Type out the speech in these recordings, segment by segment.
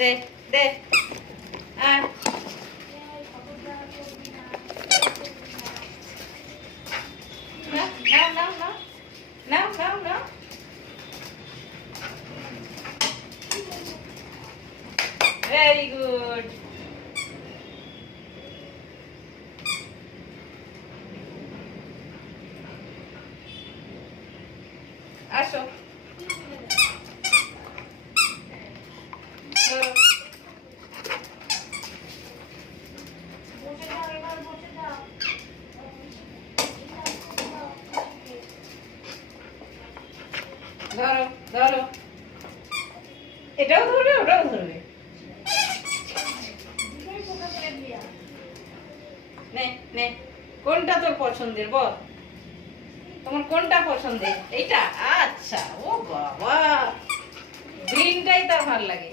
দে দে আর নাও নাও নাও নাও নাও নাও very good আসো ধরো ধরো এটাও ধরবে ওটাও ধরবে নে নে কোনটা তোর পছন্দের বল তোমার কোনটা পছন্দের এইটা আচ্ছা ও বাবা গ্রিনটাই তার ভালো লাগে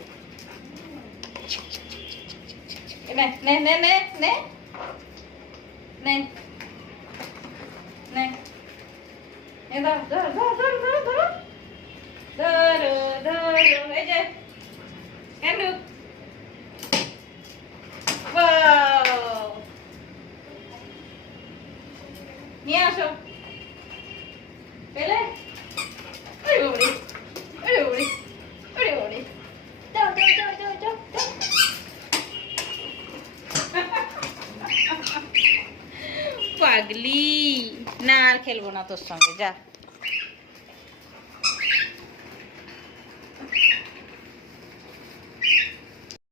নে নে নে নে নে নে নে নে ধর ধর ধর ধর ধর ধর ধরো ধরো এই যে কেন্ডু ওয়াও নিয়ে আসো পেলে ওরে ওরে ওরে ওরে ওরে ওরে যাও যাও যাও যাও যাও পাগলি না আর খেলবো না তোর সঙ্গে যা